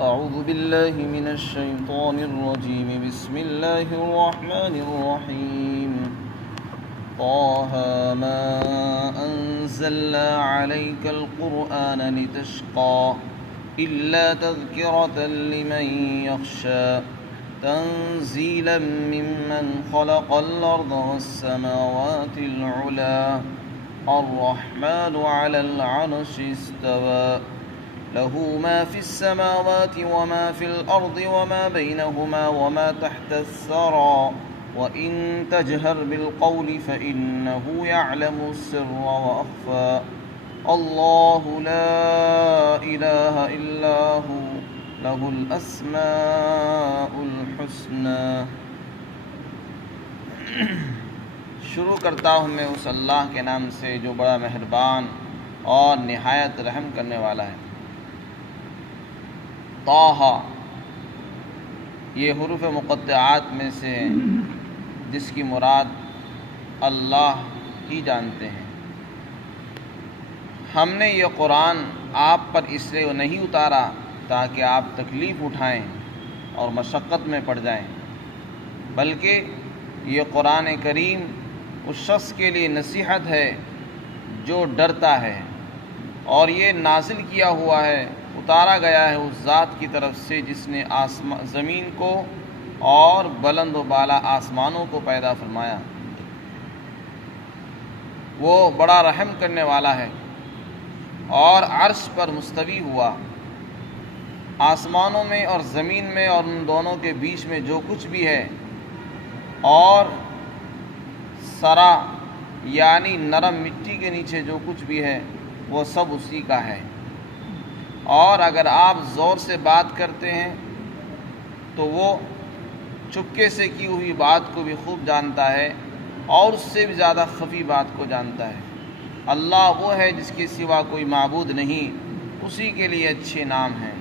أعوذ بالله من الشيطان الرجيم بسم الله الرحمن الرحيم طه ما أنزلنا عليك القرآن لتشقى إلا تذكرة لمن يخشى تنزيلا ممن خلق الأرض والسماوات العلى الرحمن على العرش استوى له ما في السماوات وما في الأرض وما بينهما وما تحت الثرى وإن تجهر بالقول فإنه يعلم السر وأخفى الله لا إله إلا هو له الأسماء الحسنى۔ شروع کرتا ہوں میں اس اللہ کے نام سے جو بڑا مہربان اور نہایت رحم کرنے والا ہے۔ طٰ یہ حروف مقطعات میں سے ہے جس کی مراد اللہ ہی جانتے ہیں۔ ہم نے یہ قرآن آپ پر اس لیے نہیں اتارا تاکہ آپ تکلیف اٹھائیں اور مشقت میں پڑ جائیں، بلکہ یہ قرآن کریم اس شخص کے لیے نصیحت ہے جو ڈرتا ہے، اور یہ نازل کیا ہوا ہے، اتارا گیا ہے اس ذات کی طرف سے جس نے زمین کو اور بلند و بالا آسمانوں کو پیدا فرمایا۔ وہ بڑا رحم کرنے والا ہے اور عرش پر مستوی ہوا۔ آسمانوں میں اور زمین میں اور ان دونوں کے بیچ میں جو کچھ بھی ہے، اور سرا یعنی نرم مٹی کے نیچے جو کچھ بھی ہے وہ سب اسی کا ہے۔ اور اگر آپ زور سے بات کرتے ہیں تو وہ چپکے سے کی ہوئی بات کو بھی خوب جانتا ہے اور اس سے بھی زیادہ خفی بات کو جانتا ہے۔ اللہ وہ ہے جس کے سوا کوئی معبود نہیں، اسی کے لیے اچھے نام ہیں۔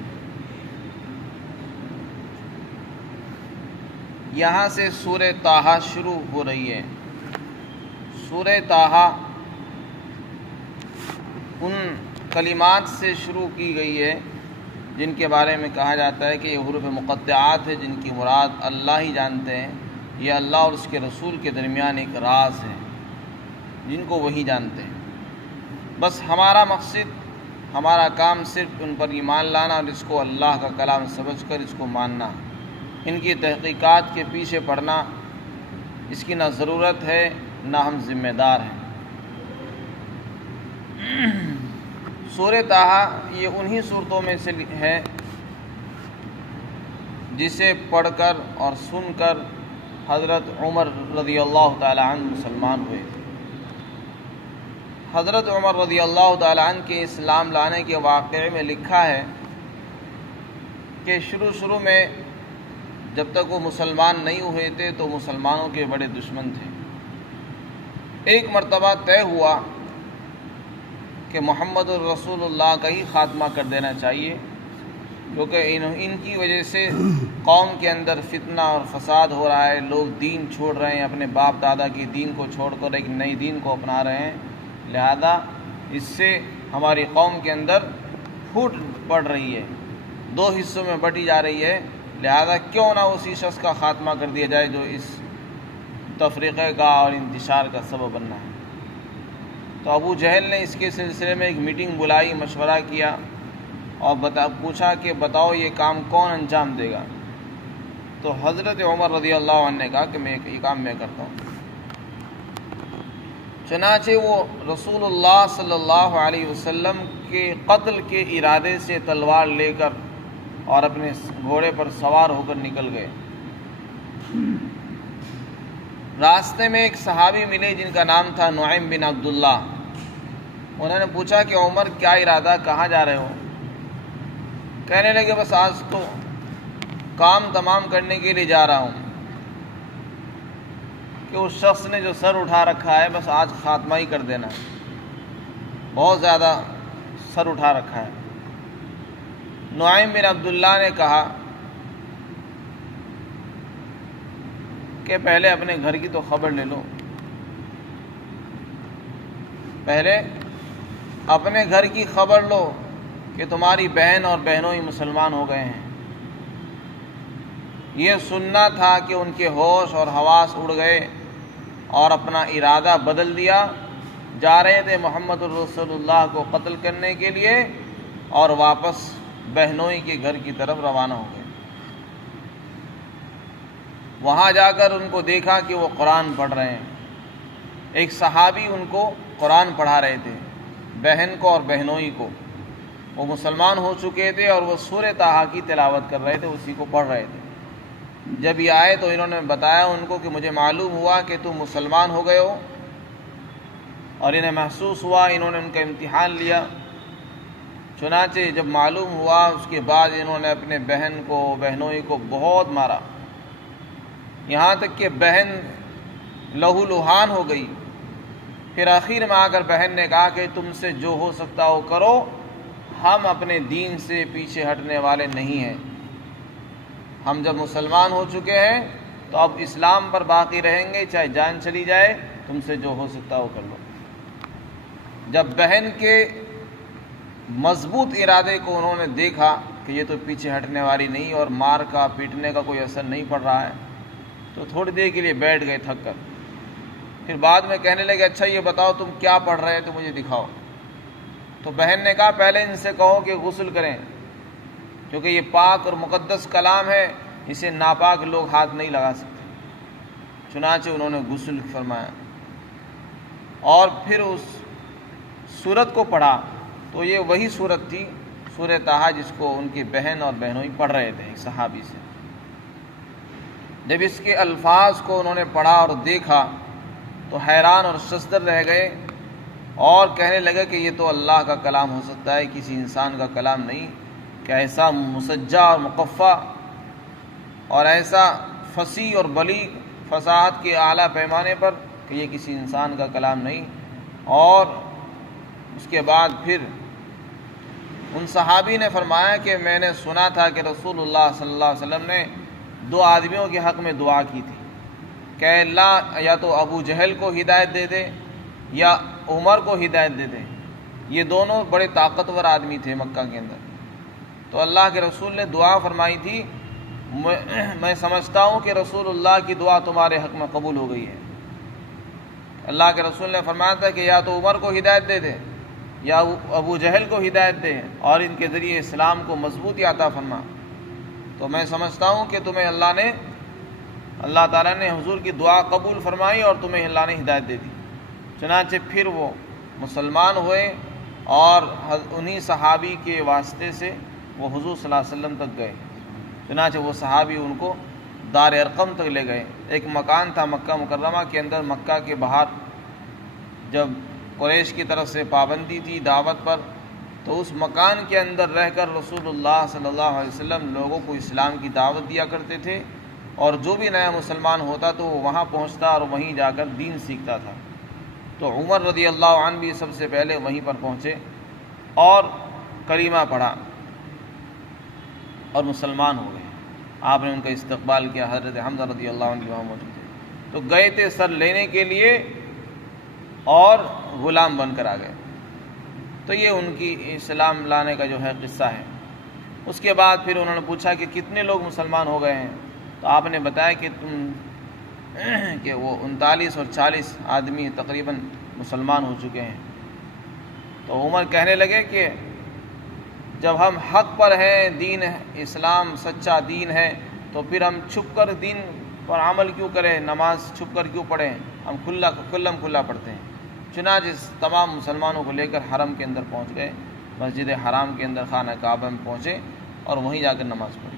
یہاں سے سورہ طٰ شروع ہو رہی ہے۔ سورہ طٰ ان کلمات سے شروع کی گئی ہے جن کے بارے میں کہا جاتا ہے کہ یہ حروف مقطعات ہے جن کی مراد اللہ ہی جانتے ہیں۔ یہ اللہ اور اس کے رسول کے درمیان ایک راز ہے جن کو وہی جانتے ہیں۔ بس ہمارا مقصد، ہمارا کام صرف ان پر ایمان لانا اور اس کو اللہ کا کلام سمجھ کر اس کو ماننا، ان کی تحقیقات کے پیچھے پڑنا اس کی نہ ضرورت ہے نہ ہم ذمہ دار ہیں۔ سورہ طٰ یہ انہی صورتوں میں سے ہے جسے پڑھ کر اور سن کر حضرت عمر رضی اللہ تعالی عنہ مسلمان ہوئے۔ حضرت عمر رضی اللہ تعالی عنہ کے اسلام لانے کے واقعے میں لکھا ہے کہ شروع میں جب تک وہ مسلمان نہیں ہوئے تھے تو مسلمانوں کے بڑے دشمن تھے۔ ایک مرتبہ طے ہوا کہ محمد الرسول اللہ کا ہی خاتمہ کر دینا چاہیے، کیونکہ ان کی وجہ سے قوم کے اندر فتنہ اور فساد ہو رہا ہے، لوگ دین چھوڑ رہے ہیں، اپنے باپ دادا کی دین کو چھوڑ کر ایک نئی دین کو اپنا رہے ہیں، لہذا اس سے ہماری قوم کے اندر پھوٹ پڑ رہی ہے، دو حصوں میں بٹی جا رہی ہے، لہذا کیوں نہ اسی شخص کا خاتمہ کر دیا جائے جو اس تفریقے کا اور انتشار کا سبب بننا ہے۔ تو ابو جہل نے اس کے سلسلے میں ایک میٹنگ بلائی، مشورہ کیا اور پوچھا کہ بتاؤ یہ کام کون انجام دے گا؟ تو حضرت عمر رضی اللہ عنہ نے کہا کہ یہ کام میں کرتا ہوں۔ چنانچہ وہ رسول اللہ صلی اللہ علیہ وسلم کے قتل کے ارادے سے تلوار لے کر اور اپنے گھوڑے پر سوار ہو کر نکل گئے۔ راستے میں ایک صحابی ملے جن کا نام تھا نعیم بن عبداللہ۔ انہوں نے پوچھا کہ عمر کیا ارادہ، کہاں جا رہے ہو؟ کہنے لگے بس آج تو کام تمام کرنے کے لیے جا رہا ہوں کہ اس شخص نے جو سر اٹھا رکھا ہے بس آج خاتمہ ہی کر دینا، بہت زیادہ سر اٹھا رکھا ہے۔ نعیم بن عبداللہ نے کہا کہ پہلے اپنے گھر کی تو خبر لے لو، پہلے اپنے گھر کی خبر لو، کہ تمہاری بہن اور بہنوں ہی مسلمان ہو گئے ہیں۔ یہ سننا تھا کہ ان کے ہوش اور حواس اڑ گئے اور اپنا ارادہ بدل دیا، جا رہے تھے محمد الرسول اللہ کو قتل کرنے کے لیے اور واپس بہنوئی کے گھر کی طرف روانہ ہو گئے۔ وہاں جا کر ان کو دیکھا کہ وہ قرآن پڑھ رہے ہیں۔ ایک صحابی ان کو قرآن پڑھا رہے تھے، بہن کو اور بہنوئی کو۔ وہ مسلمان ہو چکے تھے اور وہ سورہ طٰہٰ کی تلاوت کر رہے تھے، اسی کو پڑھ رہے تھے۔ جب یہ آئے تو انہوں نے بتایا ان کو کہ مجھے معلوم ہوا کہ تم مسلمان ہو گئے ہو، اور انہیں محسوس ہوا، انہوں نے ان کا امتحان لیا۔ چنانچہ جب معلوم ہوا اس کے بعد انہوں نے اپنے بہن کو بہنوئی کو بہت مارا، یہاں تک کہ بہن لہو لہان ہو گئی۔ پھر آخر میں آ کر بہن نے کہا کہ تم سے جو ہو سکتا ہو کرو، ہم اپنے دین سے پیچھے ہٹنے والے نہیں ہیں۔ ہم جب مسلمان ہو چکے ہیں تو اب اسلام پر باقی رہیں گے، چاہے جان چلی جائے، تم سے جو ہو سکتا ہو کر لو۔ جب بہن کے مضبوط ارادے کو انہوں نے دیکھا کہ یہ تو پیچھے ہٹنے والی نہیں اور مار کا پیٹنے کا کوئی اثر نہیں پڑ رہا ہے، تو تھوڑی دیر کے لیے بیٹھ گئے تھک کر۔ پھر بعد میں کہنے لگے اچھا یہ بتاؤ تم کیا پڑھ رہے تو مجھے دکھاؤ۔ تو بہن نے کہا پہلے ان سے کہو کہ غسل کریں، کیونکہ یہ پاک اور مقدس کلام ہے، اسے ناپاک لوگ ہاتھ نہیں لگا سکتے۔ چنانچہ انہوں نے غسل فرمایا اور پھر اس سورت کو پڑھا، تو یہ وہی سورت تھی سورہ طٰہٰ جس کو ان کی بہن اور بہنوئی پڑھ رہے تھے ایک صحابی سے۔ جب اس کے الفاظ کو انہوں نے پڑھا اور دیکھا تو حیران اور شزدر رہ گئے اور کہنے لگے کہ یہ تو اللہ کا کلام ہو سکتا ہے، کسی انسان کا کلام نہیں، کہ ایسا مسجع اور مقفع اور ایسا فصیح اور بلیغ فصاحت کے اعلیٰ پیمانے پر کہ یہ کسی انسان کا کلام نہیں۔ اور اس کے بعد پھر ان صحابی نے فرمایا کہ میں نے سنا تھا کہ رسول اللہ صلی اللہ علیہ وسلم نے دو آدمیوں کے حق میں دعا کی تھی کہ اللہ یا تو ابو جہل کو ہدایت دے دے یا عمر کو ہدایت دے دے۔ یہ دونوں بڑے طاقتور آدمی تھے مکہ کے اندر۔ تو اللہ کے رسول نے دعا فرمائی تھی، میں سمجھتا ہوں کہ رسول اللہ کی دعا تمہارے حق میں قبول ہو گئی ہے۔ اللہ کے رسول نے فرمایا تھا کہ یا تو عمر کو ہدایت دے دے یا ابو جہل کو ہدایت دے اور ان کے ذریعے اسلام کو مضبوطی عطا فرما۔ تو میں سمجھتا ہوں کہ تمہیں اللہ تعالیٰ نے حضور کی دعا قبول فرمائی اور تمہیں اللہ نے ہدایت دے دی۔ چنانچہ پھر وہ مسلمان ہوئے اور انہی صحابی کے واسطے سے وہ حضور صلی اللہ علیہ وسلم تک گئے۔ چنانچہ وہ صحابی ان کو دار ارقم تک لے گئے۔ ایک مکان تھا مکہ مکرمہ کے اندر، مکہ کے باہر، جب قریش کی طرف سے پابندی تھی دعوت پر، تو اس مکان کے اندر رہ کر رسول اللہ صلی اللہ علیہ وسلم لوگوں کو اسلام کی دعوت دیا کرتے تھے، اور جو بھی نیا مسلمان ہوتا تو وہ وہاں پہنچتا اور وہیں جا کر دین سیکھتا تھا۔ تو عمر رضی اللہ عنہ بھی سب سے پہلے وہیں پر پہنچے اور کلمہ پڑھا اور مسلمان ہو گئے۔ آپ نے ان کا استقبال کیا، حضرت حمزہ رضی اللہ عنہ وہاں موجود تھے، تو گئے تھے سر لینے کے لیے اور غلام بن کر آ گئے۔ تو یہ ان کی اسلام لانے کا جو ہے قصہ ہے۔ اس کے بعد پھر انہوں نے پوچھا کہ کتنے لوگ مسلمان ہو گئے ہیں، تو آپ نے بتایا کہ وہ 39 اور 40 آدمی تقریباً مسلمان ہو چکے ہیں۔ تو عمر کہنے لگے کہ جب ہم حق پر ہیں، دین اسلام سچا دین ہے، تو پھر ہم چھپ کر دین پر عمل کیوں کریں، نماز چھپ کر کیوں پڑھیں، ہم کھلا پڑھتے ہیں۔ چنانچہ تمام مسلمانوں کو لے کر حرم کے اندر پہنچ گئے، مسجد حرام کے اندر خانہ کعبہ میں پہنچے اور وہیں جا کر نماز پڑھی۔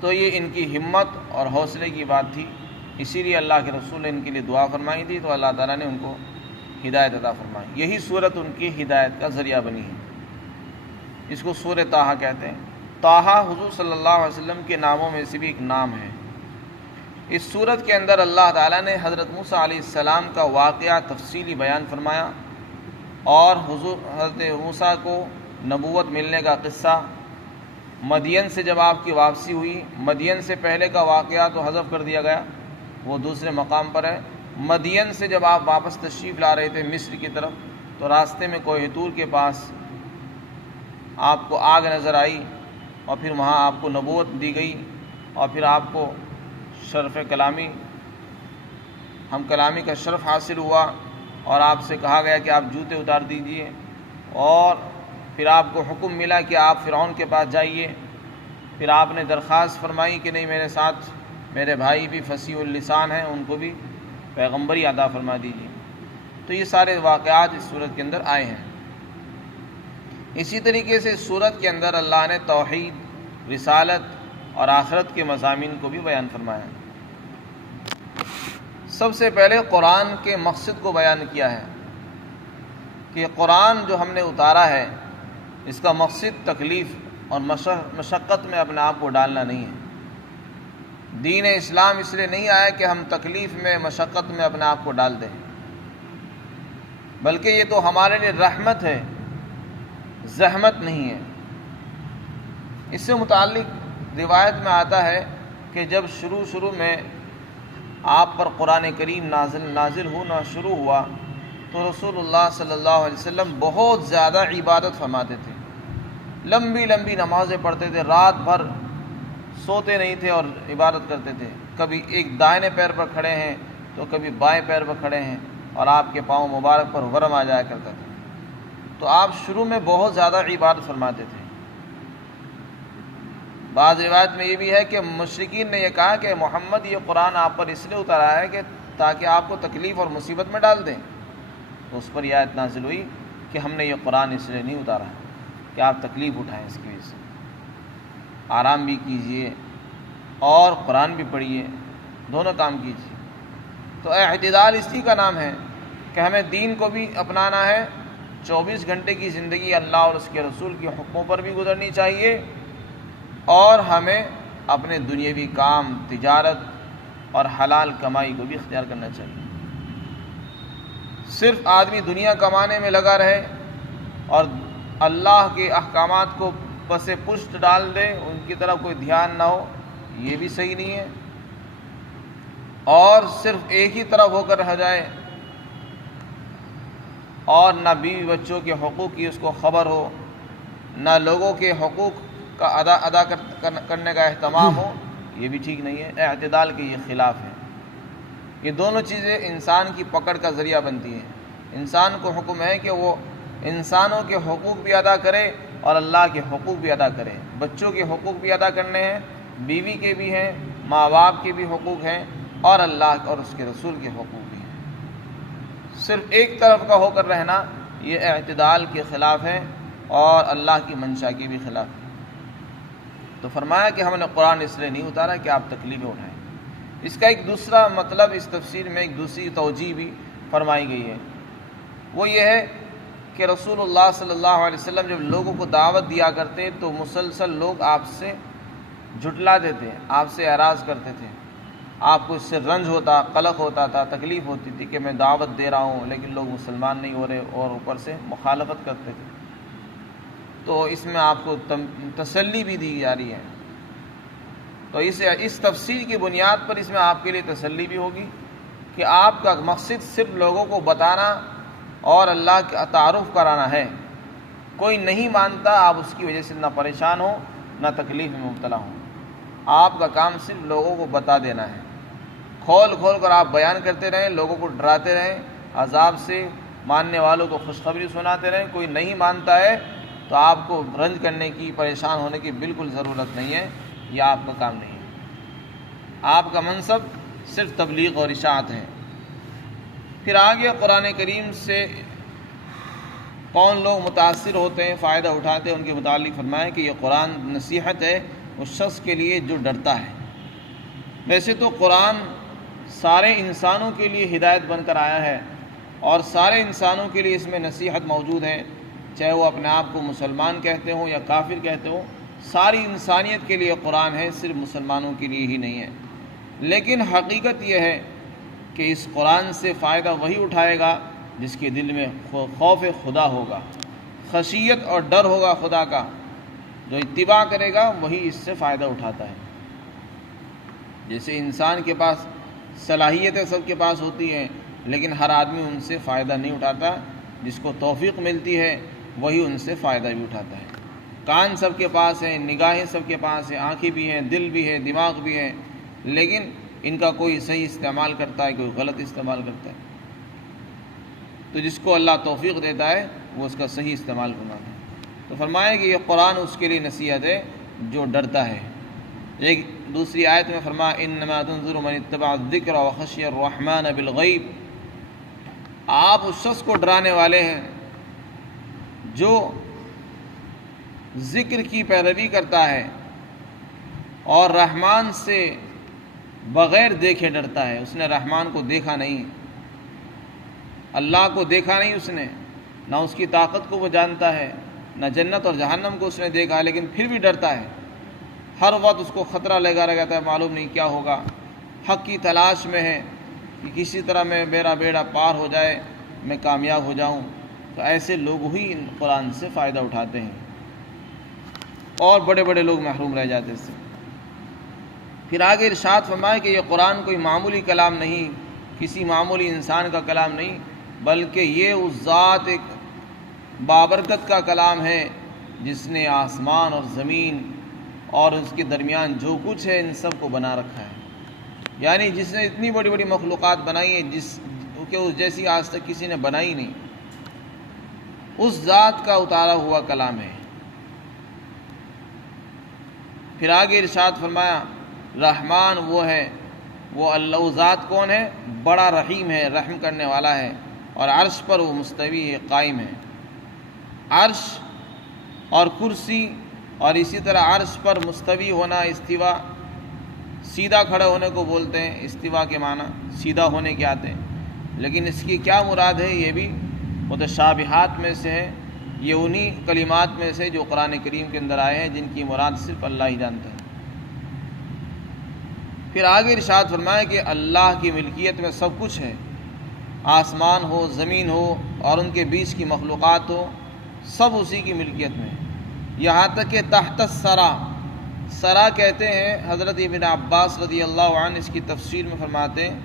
تو یہ ان کی ہمت اور حوصلے کی بات تھی، اسی لیے اللہ کے رسول نے ان کے لیے دعا فرمائی تھی، تو اللہ تعالیٰ نے ان کو ہدایت عطا فرمائی۔ یہی صورت ان کی ہدایت کا ذریعہ بنی ہے۔ اس کو سورہ طٰہٰ کہتے ہیں۔ طٰہٰ حضور صلی اللہ علیہ وسلم کے ناموں میں سے بھی ایک نام ہے۔ اس صورت کے اندر اللہ تعالیٰ نے حضرت موسیٰ علیہ السلام کا واقعہ تفصیلی بیان فرمایا، اور حضرت موسیٰ کو نبوت ملنے کا قصہ، مدین سے جب آپ کی واپسی ہوئی، مدین سے پہلے کا واقعہ تو حذف کر دیا گیا، وہ دوسرے مقام پر ہے۔ مدین سے جب آپ واپس تشریف لا رہے تھے مصر کی طرف، تو راستے میں کوہ طور کے پاس آپ کو آگ نظر آئی اور پھر وہاں آپ کو نبوت دی گئی اور پھر آپ کو شرف کلامی ہم کلامی کا شرف حاصل ہوا اور آپ سے کہا گیا کہ آپ جوتے اتار دیجئے، اور پھر آپ کو حکم ملا کہ آپ فرعون کے پاس جائیے، پھر آپ نے درخواست فرمائی کہ نہیں، میرے ساتھ میرے بھائی بھی فصیح اللسان ہیں، ان کو بھی پیغمبری عطا فرما دیجیے۔ تو یہ سارے واقعات اس سورت کے اندر آئے ہیں۔ اسی طریقے سے اس سورت کے اندر اللہ نے توحید، رسالت اور آخرت کے مضامین کو بھی بیان فرمایا ہے۔ سب سے پہلے قرآن کے مقصد کو بیان کیا ہے کہ قرآن جو ہم نے اتارا ہے اس کا مقصد تکلیف اور مشقت میں اپنے آپ کو ڈالنا نہیں ہے۔ دین اسلام اس لیے نہیں آیا کہ ہم تکلیف میں، مشقت میں اپنے آپ کو ڈال دیں، بلکہ یہ تو ہمارے لیے رحمت ہے، زحمت نہیں ہے۔ اس سے متعلق روایت میں آتا ہے کہ جب شروع میں آپ پر قرآن کریم نازل ہونا شروع ہوا تو رسول اللہ صلی اللہ علیہ وسلم بہت زیادہ عبادت فرماتے تھے، لمبی لمبی نمازیں پڑھتے تھے، رات بھر سوتے نہیں تھے اور عبادت کرتے تھے۔ کبھی ایک دائنے پیر پر کھڑے ہیں تو کبھی بائیں پیر پر کھڑے ہیں، اور آپ کے پاؤں مبارک پر ورم آ جایا کرتا تھا۔ تو آپ شروع میں بہت زیادہ عبادت فرماتے تھے۔ بعض روایت میں یہ بھی ہے کہ مشرکین نے یہ کہا کہ محمد یہ قرآن آپ پر اس لیے اتارا ہے کہ تاکہ آپ کو تکلیف اور مصیبت میں ڈال دیں، تو اس پر یہ آیت نازل ہوئی کہ ہم نے یہ قرآن اس لیے نہیں اتارا کہ آپ تکلیف اٹھائیں، اس کی وجہ سے آرام بھی کیجئے اور قرآن بھی پڑھیے، دونوں کام کیجئے۔ تو اعتدال اسی کا نام ہے کہ ہمیں دین کو بھی اپنانا ہے، 24 گھنٹے کی زندگی اللہ اور اس کے رسول کے حکموں پر بھی گزرنی چاہیے، اور ہمیں اپنے دنیاوی کام، تجارت اور حلال کمائی کو بھی اختیار کرنا چاہیے۔ صرف آدمی دنیا کمانے میں لگا رہے اور اللہ کے احکامات کو پس پشت ڈال دے، ان کی طرف کوئی دھیان نہ ہو، یہ بھی صحیح نہیں ہے۔ اور صرف ایک ہی طرف ہو کر رہ جائے اور نہ بیوی بچوں کے حقوق کی اس کو خبر ہو، نہ لوگوں کے حقوق کا ادا کرنے کا اہتمام ہو، یہ بھی ٹھیک نہیں ہے۔ اعتدال کے یہ خلاف ہے۔ یہ دونوں چیزیں انسان کی پکڑ کا ذریعہ بنتی ہیں۔ انسان کو حکم ہے کہ وہ انسانوں کے حقوق بھی ادا کرے اور اللہ کے حقوق بھی ادا کرے۔ بچوں کے حقوق بھی ادا کرنے ہیں، بیوی کے بھی ہیں، ماں باپ کے بھی حقوق ہیں، اور اللہ اور اس کے رسول کے حقوق بھی ہیں۔ صرف ایک طرف کا ہو کر رہنا یہ اعتدال کے خلاف ہے اور اللہ کی منشا کے بھی خلاف ہے۔ تو فرمایا کہ ہم نے قرآن اس لیے نہیں اتارا کہ آپ تکلیفیں اٹھائیں۔ اس کا ایک دوسرا مطلب اس تفسیر میں ایک دوسری توجیہ بھی فرمائی گئی ہے، وہ یہ ہے کہ رسول اللہ صلی اللہ علیہ وسلم جب لوگوں کو دعوت دیا کرتے تو مسلسل لوگ آپ سے جھٹلا دیتے، آپ سے اعراض کرتے تھے، آپ کو اس سے رنج ہوتا، قلق ہوتا تھا، تکلیف ہوتی تھی کہ میں دعوت دے رہا ہوں لیکن لوگ مسلمان نہیں ہو رہے اور اوپر سے مخالفت کرتے تھے۔ تو اس میں آپ کو تسلی بھی دی جا رہی ہے۔ تو اس تفسیر کی بنیاد پر اس میں آپ کے لیے تسلی بھی ہوگی کہ آپ کا مقصد صرف لوگوں کو بتانا اور اللہ کا تعارف کرانا ہے۔ کوئی نہیں مانتا، آپ اس کی وجہ سے نہ پریشان ہو نہ تکلیف میں مبتلا ہوں۔ آپ کا کام صرف لوگوں کو بتا دینا ہے، کھول کھول کر آپ بیان کرتے رہیں، لوگوں کو ڈراتے رہیں عذاب سے، ماننے والوں کو خوشخبری سناتے رہیں۔ کوئی نہیں مانتا ہے تو آپ کو رنج کرنے کی، پریشان ہونے کی بالکل ضرورت نہیں ہے، یہ آپ کا کام نہیں ہے۔ آپ کا منصب صرف تبلیغ اور اشاعت ہے۔ پھر آگے قرآن کریم سے کون لوگ متاثر ہوتے ہیں، فائدہ اٹھاتے ہیں، ان کے متعلق فرمائیں کہ یہ قرآن نصیحت ہے اس شخص کے لیے جو ڈرتا ہے۔ ویسے تو قرآن سارے انسانوں کے لیے ہدایت بن کر آیا ہے اور سارے انسانوں کے لیے اس میں نصیحت موجود ہے، چاہے وہ اپنے آپ کو مسلمان کہتے ہوں یا کافر کہتے ہوں، ساری انسانیت کے لیے قرآن ہے، صرف مسلمانوں کے لیے ہی نہیں ہے۔ لیکن حقیقت یہ ہے کہ اس قرآن سے فائدہ وہی اٹھائے گا جس کے دل میں خوف خدا ہوگا، خشیت اور ڈر ہوگا خدا کا۔ جو اتباع کرے گا وہی اس سے فائدہ اٹھاتا ہے۔ جیسے انسان کے پاس صلاحیتیں سب کے پاس ہوتی ہیں، لیکن ہر آدمی ان سے فائدہ نہیں اٹھاتا۔ جس کو توفیق ملتی ہے وہی ان سے فائدہ بھی اٹھاتا ہے۔ کان سب کے پاس ہیں، نگاہیں سب کے پاس ہیں، آنکھیں بھی ہیں، دل بھی ہے، دماغ بھی ہے، لیکن ان کا کوئی صحیح استعمال کرتا ہے، کوئی غلط استعمال کرتا ہے۔ تو جس کو اللہ توفیق دیتا ہے وہ اس کا صحیح استعمال فرماتا ہے۔ تو فرمایا کہ یہ قرآن اس کے لیے نصیحت ہے جو ڈرتا ہے۔ ایک دوسری آیت میں فرمایا انما تنذر من اتبع الذکر وخشی الرحمن بالغیب، آپ اس شخص کو ڈرانے والے ہیں جو ذکر کی پیروی کرتا ہے اور رحمان سے بغیر دیکھے ڈرتا ہے۔ اس نے رحمان کو دیکھا نہیں، اللہ کو دیکھا نہیں، اس نے نہ اس کی طاقت کو وہ جانتا ہے، نہ جنت اور جہنم کو اس نے دیکھا، لیکن پھر بھی ڈرتا ہے۔ ہر وقت اس کو خطرہ لگا رہتا ہے، معلوم نہیں کیا ہوگا، حق کی تلاش میں ہے کہ کسی طرح میں میرا بیڑا پار ہو جائے، میں کامیاب ہو جاؤں۔ تو ایسے لوگ ہی ان قرآن سے فائدہ اٹھاتے ہیں اور بڑے بڑے لوگ محروم رہ جاتے سے۔ پھر آگے ارشاد فرمائے کہ یہ قرآن کوئی معمولی کلام نہیں، کسی معمولی انسان کا کلام نہیں، بلکہ یہ اس ذات ایک بابرکت کا کلام ہے جس نے آسمان اور زمین اور اس کے درمیان جو کچھ ہے ان سب کو بنا رکھا ہے۔ یعنی جس نے اتنی بڑی بڑی مخلوقات بنائی ہیں جس کہ اس جیسی آج تک کسی نے بنائی نہیں، اس ذات کا اتارا ہوا کلام ہے۔ پھر آگے ارشاد فرمایا رحمان وہ ہے، وہ اللہ، وہ ذات کون ہے؟ بڑا رحیم ہے، رحم کرنے والا ہے، اور عرش پر وہ مستوی ہے، قائم ہے۔ عرش اور کرسی اور اسی طرح عرش پر مستوی ہونا، استوا، سیدھا کھڑے ہونے کو بولتے ہیں، استوا کے معنی سیدھا ہونے کے آتے ہیں، لیکن اس کی کیا مراد ہے یہ بھی متشابہات میں سے ہے، یہ انہی کلمات میں سے جو قرآن کریم کے اندر آئے ہیں جن کی مراد صرف اللہ ہی جانتا ہے۔ پھر آگے ارشاد فرمائے کہ اللہ کی ملکیت میں سب کچھ ہے، آسمان ہو، زمین ہو اور ان کے بیچ کی مخلوقات ہو، سب اسی کی ملکیت میں، یہاں تک کہ تحت الثری، ثری کہتے ہیں، حضرت ابن عباس رضی اللہ عنہ اس کی تفسیر میں فرماتے ہیں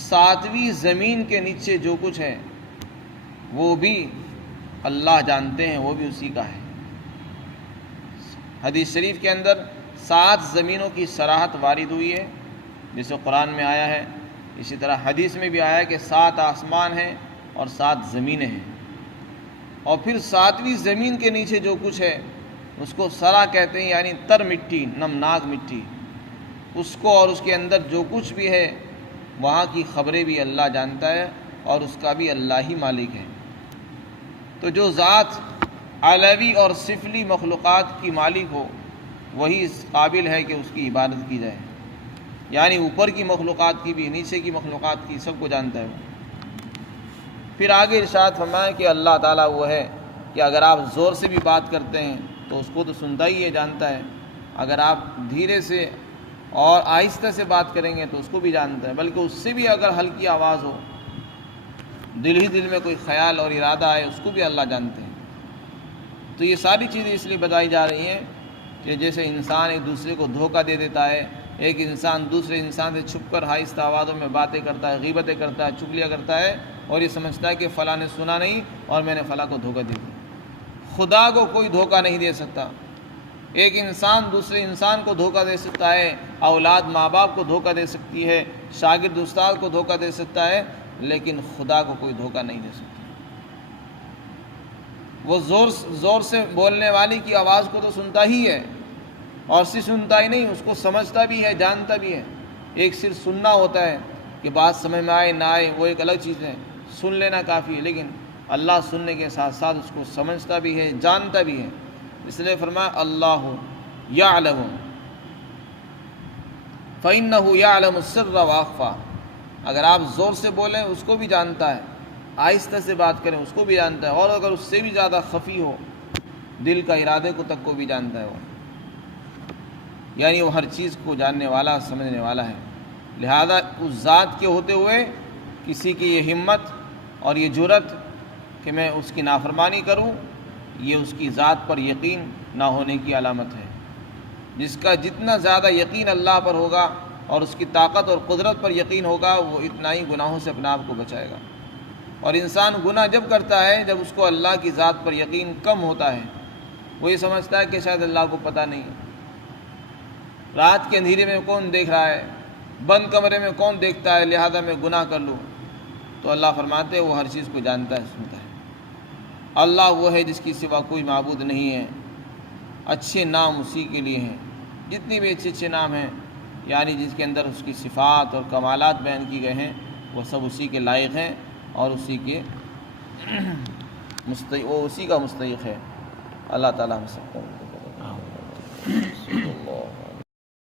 7ویں زمین کے نیچے جو کچھ ہے وہ بھی اللہ جانتے ہیں، وہ بھی اسی کا ہے۔ حدیث شریف کے اندر 7 زمینوں کی صراحت وارد ہوئی ہے جیسے قرآن میں آیا ہے، اسی طرح حدیث میں بھی آیا ہے کہ 7 آسمان ہیں اور 7 زمینیں ہیں، اور پھر 7ویں زمین کے نیچے جو کچھ ہے اس کو ثری کہتے ہیں، یعنی تر مٹی، نمناک مٹی، اس کو اور اس کے اندر جو کچھ بھی ہے وہاں کی خبریں بھی اللہ جانتا ہے اور اس کا بھی اللہ ہی مالک ہے۔ تو جو ذات علوی اور سفلی مخلوقات کی مالک ہو وہی اس قابل ہے کہ اس کی عبادت کی جائے، یعنی اوپر کی مخلوقات کی بھی، نیچے کی مخلوقات کی، سب کو جانتا ہے وہ۔ پھر آگے ارشاد فرمایا کہ اللہ تعالیٰ وہ ہے کہ اگر آپ زور سے بھی بات کرتے ہیں تو اس کو تو سنتا ہی ہے، جانتا ہے، اگر آپ دھیرے سے اور آہستہ سے بات کریں گے تو اس کو بھی جانتا ہے، بلکہ اس سے بھی اگر ہلکی آواز ہو، دل ہی دل میں کوئی خیال اور ارادہ آئے، اس کو بھی اللہ جانتے ہیں۔ تو یہ ساری چیزیں اس لیے بتائی جا رہی ہیں کہ جیسے انسان ایک دوسرے کو دھوکہ دے دیتا ہے، ایک انسان دوسرے انسان سے چھپ کر آہستہ آوازوں میں باتیں کرتا ہے، غیبتیں کرتا ہے، چغلیاں کرتا ہے، اور یہ سمجھتا ہے کہ فلاں نے سنا نہیں اور میں نے فلاں کو دھوکہ دے دیا۔ خدا کو کوئی دھوکہ نہیں دے سکتا۔ ایک انسان دوسرے انسان کو دھوکہ دے سکتا ہے، اولاد ماں باپ کو دھوکہ دے سکتی ہے، شاگرد استاد کو دھوکہ دے سکتا ہے، لیکن خدا کو کوئی دھوکہ نہیں دے سکتا۔ وہ زور سے بولنے والی کی آواز کو تو سنتا ہی ہے، اور صرف سنتا ہی نہیں، اس کو سمجھتا بھی ہے، جانتا بھی ہے۔ ایک صرف سننا ہوتا ہے کہ بات سمجھ میں آئے نہ آئے وہ ایک الگ چیز ہے، سن لینا کافی ہے، لیکن اللہ سننے کے ساتھ ساتھ اس کو سمجھتا بھی ہے، جانتا بھی ہے۔ اس لیے فرمایا اللہ یعلم فإنہ یعلم السر وأخفى، اگر آپ زور سے بولیں اس کو بھی جانتا ہے، آہستہ سے بات کریں اس کو بھی جانتا ہے، اور اگر اس سے بھی زیادہ خفی ہو دل کا ارادے کو تک کو بھی جانتا ہے وہ، یعنی وہ ہر چیز کو جاننے والا، سمجھنے والا ہے۔ لہذا اس ذات کے ہوتے ہوئے کسی کی یہ ہمت اور یہ جرأت کہ میں اس کی نافرمانی کروں، یہ اس کی ذات پر یقین نہ ہونے کی علامت ہے۔ جس کا جتنا زیادہ یقین اللہ پر ہوگا اور اس کی طاقت اور قدرت پر یقین ہوگا، وہ اتنا ہی گناہوں سے اپنے آپ کو بچائے گا۔ اور انسان گناہ جب کرتا ہے جب اس کو اللہ کی ذات پر یقین کم ہوتا ہے، وہ یہ سمجھتا ہے کہ شاید اللہ کو پتہ نہیں ہے۔ رات کے اندھیرے میں کون دیکھ رہا ہے، بند کمرے میں کون دیکھتا ہے، لہذا میں گناہ کر لوں۔ تو اللہ فرماتے ہیں وہ ہر چیز کو جانتا ہے، سنتا ہے۔ اللہ وہ ہے جس کی سوا کوئی معبود نہیں ہے، اچھے نام اسی کے لیے ہیں، جتنی بھی اچھے نام ہیں، یعنی جس کے اندر اس کی صفات اور کمالات بیان کی گئے ہیں، وہ سب اسی کے لائق ہیں اور اسی کے وہ اسی کا مستحق ہے۔ اللہ تعالیٰ ہم سب کو